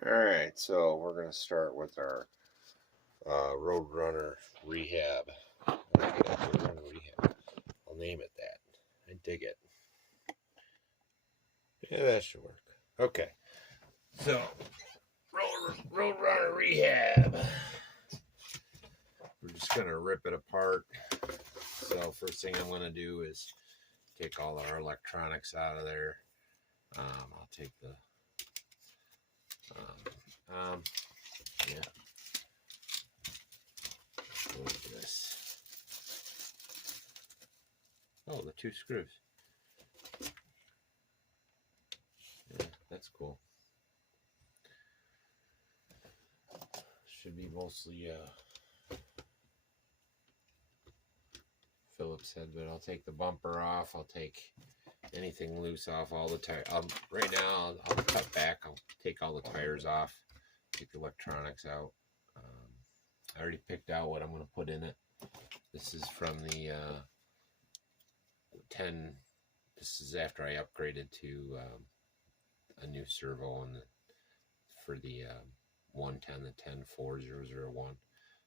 Alright, so we're going to start with our Roadrunner Rehab. Roadrunner Rehab. I'll name it that. I dig it. Yeah, that should work. Okay, so Roadrunner Rehab. We're just going to rip it apart. So first thing I'm going to do is take all our electronics out of there. I'll take the yeah. Look at this. Oh, the 2 screws. Yeah, that's cool. Should be mostly Phillips head, but I'll take the bumper off. I'll take anything loose off, all the tires. Right now, I'll cut back. I'll take all the tires off, take the electronics out. I already picked out what I'm going to put in it. This is from the 10. This is after I upgraded to a new servo for the 110, the 104001.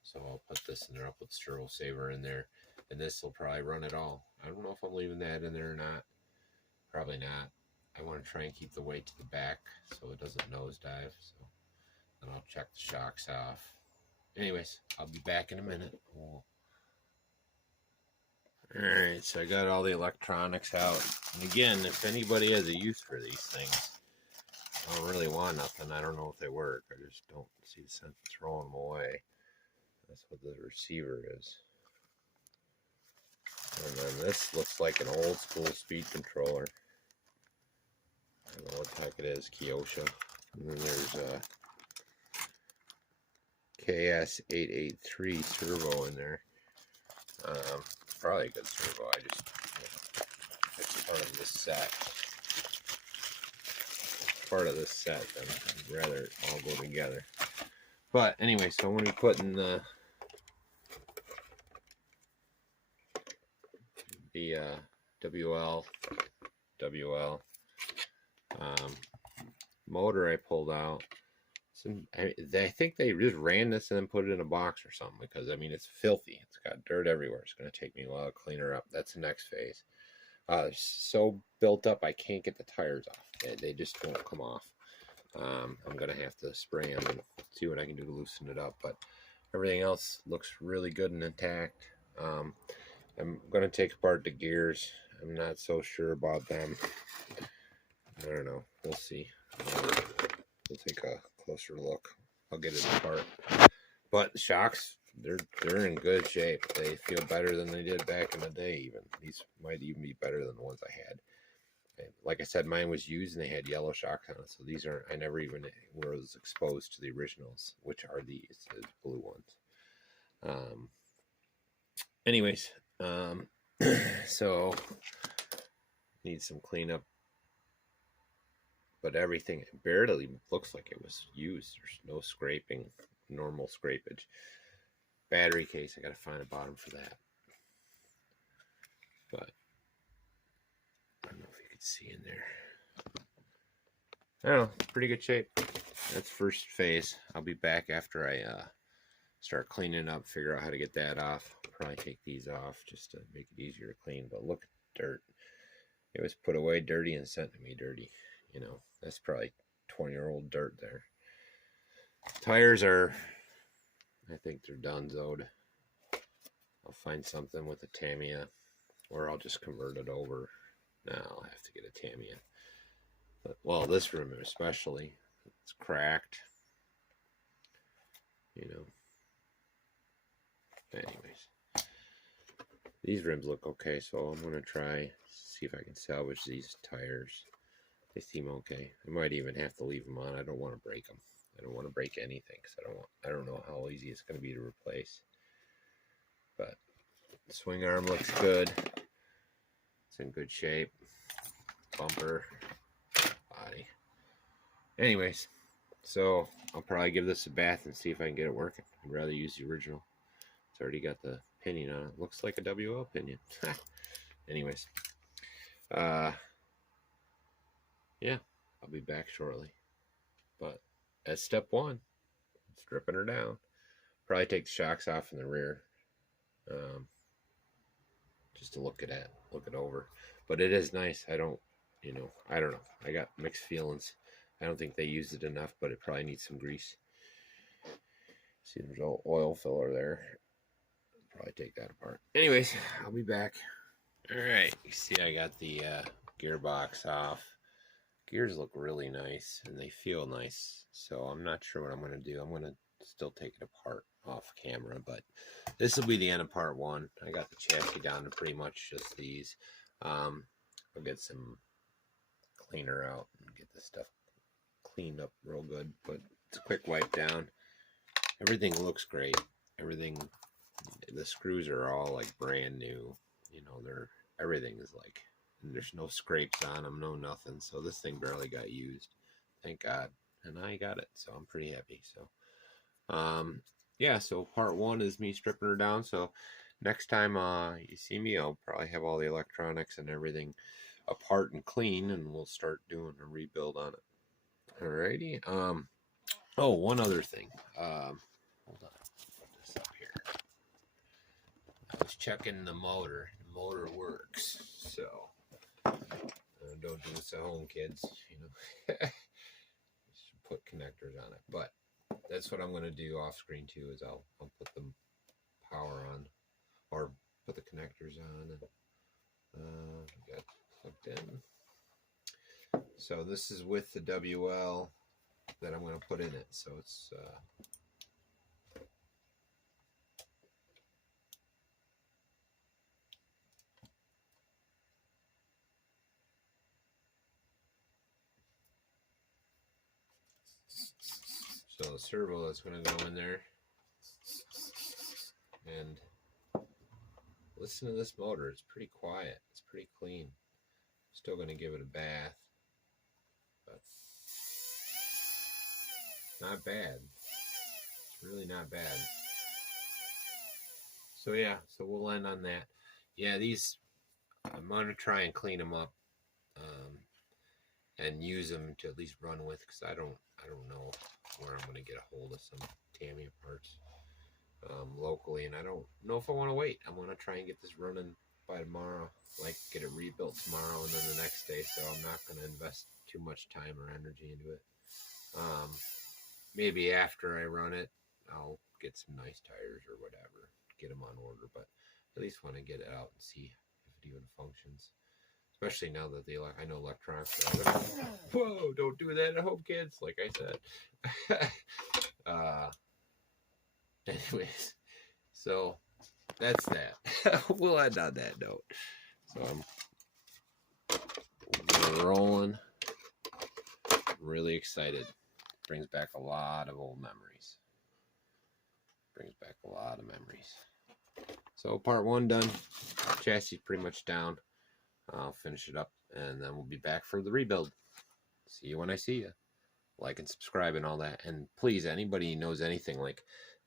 So I'll put this in there. I'll put the servo saver in there, and this will probably run it all. I don't know if I'm leaving that in there or not. Probably not. I want to try and keep the weight to the back so it doesn't nosedive. So then I'll check the shocks off. Anyways, I'll be back in a minute. Alright, so I got all the electronics out. And again, if anybody has a use for these things, I don't really want nothing. I don't know if they work. I just don't see the sense of throwing them away. That's what the receiver is. And then this looks like an old school speed controller. I don't know what the heck it is, Kyosha. And then there's a KS883 servo in there. Probably a good servo. I just, it's part of this set. Part of this set, then I'd rather it all go together. But anyway, so I'm going to be putting the WL motor I pulled out. I think they just ran this and then put it in a box or something, because I mean it's filthy. It's got dirt everywhere. It's going to take me a while to clean her up. That's the next phase. It's so built up I can't get the tires off. They just won't come off. I'm going to have to spray them and see what I can do to loosen it up. But everything else looks really good and intact. I'm going to take apart the gears. I'm not so sure about them. I don't know. We'll see. We'll take a closer look. I'll get it apart. But the shocks, they're in good shape. They feel better than they did back in the day even. These might even be better than the ones I had. And like I said, mine was used and they had yellow shocks on it. So these aren't, I never even was exposed to the originals, which are these, the blue ones. Anyways, so need some cleanup. But everything barely looks like it was used. There's no scraping, normal scrapage. Battery case, I gotta find a bottom for that. But I don't know if you could see in there. I don't know, pretty good shape. That's first phase. I'll be back after I start cleaning up, figure out how to get that off. Probably take these off just to make it easier to clean. But look at the dirt. It was put away dirty and sent to me dirty. You know, that's probably 20-year-old dirt there. Tires are, I think they're donezoed. I'll find something with a Tamiya, or I'll just convert it over. Now I'll have to get a Tamiya. But, well, this rim especially, it's cracked. You know. Anyways, these rims look okay, so I'm going to try, see if I can salvage these tires. They seem okay. I might even have to leave them on. I don't want to break them. I don't want to break anything because I don't know how easy it's going to be to replace. But the swing arm looks good. It's in good shape. Bumper, body. Anyways, so I'll probably give this a bath and see if I can get it working. I'd rather use the original. It's already got the pinion on it. Looks like a WL pinion. Anyways, yeah, I'll be back shortly. But That's step one. Stripping her down. Probably take the shocks off in the rear. Just to look it over. But it is nice. I don't know. I got mixed feelings. I don't think they used it enough, but it probably needs some grease. See, there's an oil filler there. Probably take that apart. Anyways, I'll be back. All right. You see, I got the gearbox off. Gears look really nice, and they feel nice. So I'm not sure what I'm going to do. I'm going to still take it apart off camera, but this will be the end of part one. I got the chassis down to pretty much just these. I'll get some cleaner out and get this stuff cleaned up real good, but it's a quick wipe down. Everything looks great. The screws are all like brand new. Everything is like, there's no scrapes on them, no nothing. So this thing barely got used, thank God, and I got it, so I'm pretty happy. So yeah, so part one is me stripping her down. So next time you see me, I'll probably have all the electronics and everything apart and clean, and we'll start doing a rebuild on it. Alrighty. Oh, one other thing. Hold on, put this up here. I was checking the motor. The motor works, so don't do this at home, kids. Just put connectors on it, but that's what I'm going to do off screen too, is I'll put the power on, or put the connectors on, and got plugged in. So this is with the WL that I'm going to put in it. So it's so the servo is going to go in there, and listen to this motor. It's pretty quiet. It's pretty clean. Still going to give it a bath, but not bad. It's really not bad. So yeah, so we'll end on that. Yeah, these, I'm going to try and clean them up and use them to at least run with, because I don't know where I'm going to get a hold of some Tamiya parts locally, and I don't know if I want to wait. I want to try and get this running by tomorrow, like get it rebuilt tomorrow and then the next day, so I'm not going to invest too much time or energy into it. Maybe after I run it, I'll get some nice tires or whatever, get them on order, but at least want to get it out and see if it even functions. Especially now that I know electronics are, whoa, don't do that at home, kids, like I said. Anyways, so that's that. We'll end on that note. So I'm rolling. Really excited. Brings back a lot of old memories. So part one done. Chassis pretty much down. I'll finish it up, and then we'll be back for the rebuild. See you when I see you. Like and subscribe and all that. And please, anybody who knows anything like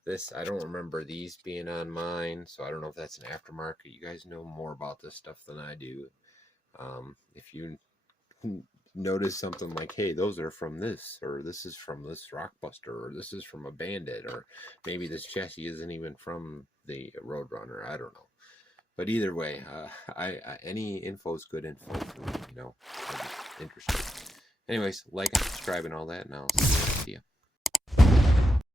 this, I don't remember these being on mine, so I don't know if that's an aftermarket. You guys know more about this stuff than I do. If you notice something like, hey, those are from this, or this is from this RockBuster, or this is from a Bandit, or maybe this chassis isn't even from the Roadrunner, I don't know. But either way, any info is good info for me, I'm interested. Anyways, like and subscribe and all that, and I'll see you.